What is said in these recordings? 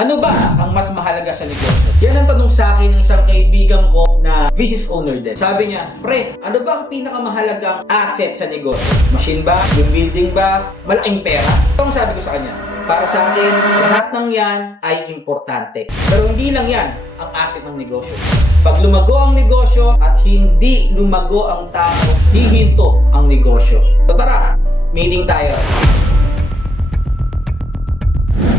Ano ba ang mas mahalaga sa negosyo? Yan ang tanong sa akin ng isang kaibigan ko na business owner din. Sabi niya, pre, ano ba ang pinakamahalagang asset sa negosyo? Machine ba? Yung building ba? Malaking pera? Ito ang sabi ko sa kanya. Para sa akin, lahat ng yan ay importante. Pero hindi lang yan ang asset ng negosyo. Pag lumago ang negosyo at hindi lumago ang tao, hihinto ang negosyo. So tara, meeting tayo.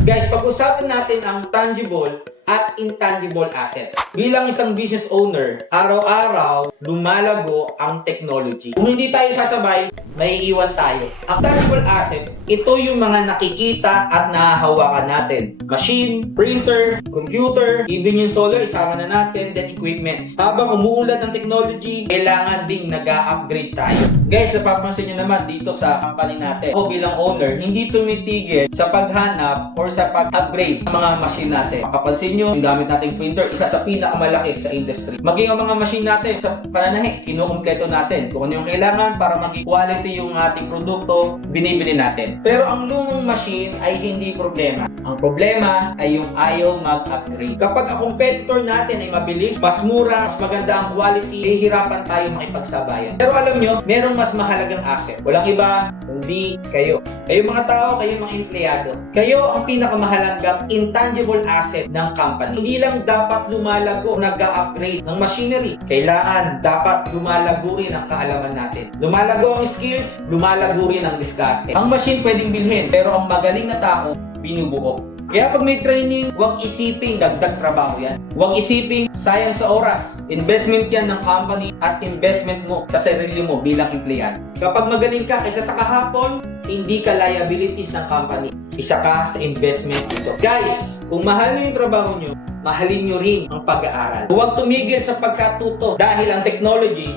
Guys, pag-usapan natin ang tangible at intangible asset. Bilang isang business owner, araw-araw lumalago ang technology. Kung hindi tayo sasabay, maiiwan tayo. Ang tangible asset, ito yung mga nakikita at nahahawakan natin. Machine, printer, computer, even yung solar, isama na natin, then equipment. Habang umuulat ng technology, kailangan ding nag-upgrade tayo. Guys, napapansin nyo naman dito sa company natin. Ako bilang owner, hindi tumitigil sa paghanap or sa pag-upgrade ng mga machine natin. Makapansin nyo, yung gamit nating printer, isa sa pinakamalaki sa industry. Maging ang mga machine natin sa pananahi, kinukumpleto natin. Kung ano yung kailangan para maging quality yung ating produkto, binibili natin. Pero ang lumang machine ay hindi problema. Ang problema ay yung ayaw mag-upgrade. Kapag ang competitor natin ay mabilis, mas mura, mas maganda ang quality, hihirapan tayo makipagsabayan. Pero alam nyo, merong mas mahalagang asset. Walang iba, kundi kayo. Kayo mga tao, kayo mga empleyado. Kayo ang pinakamahalagang intangible asset ng company. Hindi lang dapat lumalago, nag-upgrade ng machinery. Kailangan dapat lumalago rin ang kaalaman natin. Lumalago ang skills, lumalago rin ang diskarte. Ang machine pwedeng bilhin, pero ang magaling na tao, binubuo. Kaya pag may training, huwag isiping dagdag trabaho yan. Huwag isiping sayang sa oras. Investment yan ng company at investment mo sa sarili mo bilang empleyado. Kapag magaling ka kaysa sa kahapon, hindi ka liabilities ng company. Isa ka sa investment dito. Guys, kung mahal nyo yung trabaho nyo, mahalin nyo rin ang pag-aaral. Huwag tumigil sa pagkatuto dahil ang technology,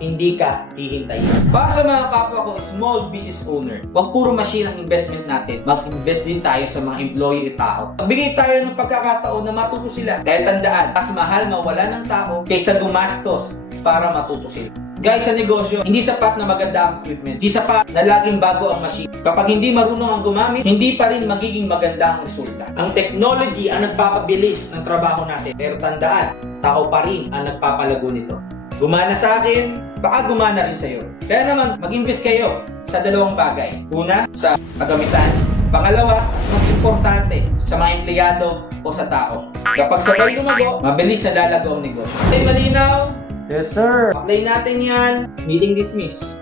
hindi ka hihintayin. Para sa mga kapwa ko, small business owner, huwag puro machine ang investment natin. Mag-invest din tayo sa mga employee at tao. Magbigay tayo ng pagkakataon na matuto sila. Dahil tandaan, mas mahal mawala ng tao kaysa gumastos para matuto sila. Guys, sa negosyo, hindi sapat na maganda ang equipment. Hindi sapat na laging bago ang machine. Kapag hindi marunong ang gumamit, hindi pa rin magiging maganda ang resulta. Ang technology ang nagpapabilis ng trabaho natin. Pero tandaan, tao pa rin ang nagpapalago nito. Gumana sa akin, baka gumana rin sa'yo. Kaya naman, mag-invest kayo sa dalawang bagay. Una, sa kagamitan. Pangalawa, mas importante, sa mga empleyado o sa tao. Kapag sabay lumago, mabilis na lalago ang negosyo. Okay, malinaw? Yes, sir. Apply natin yan. Meeting dismissed.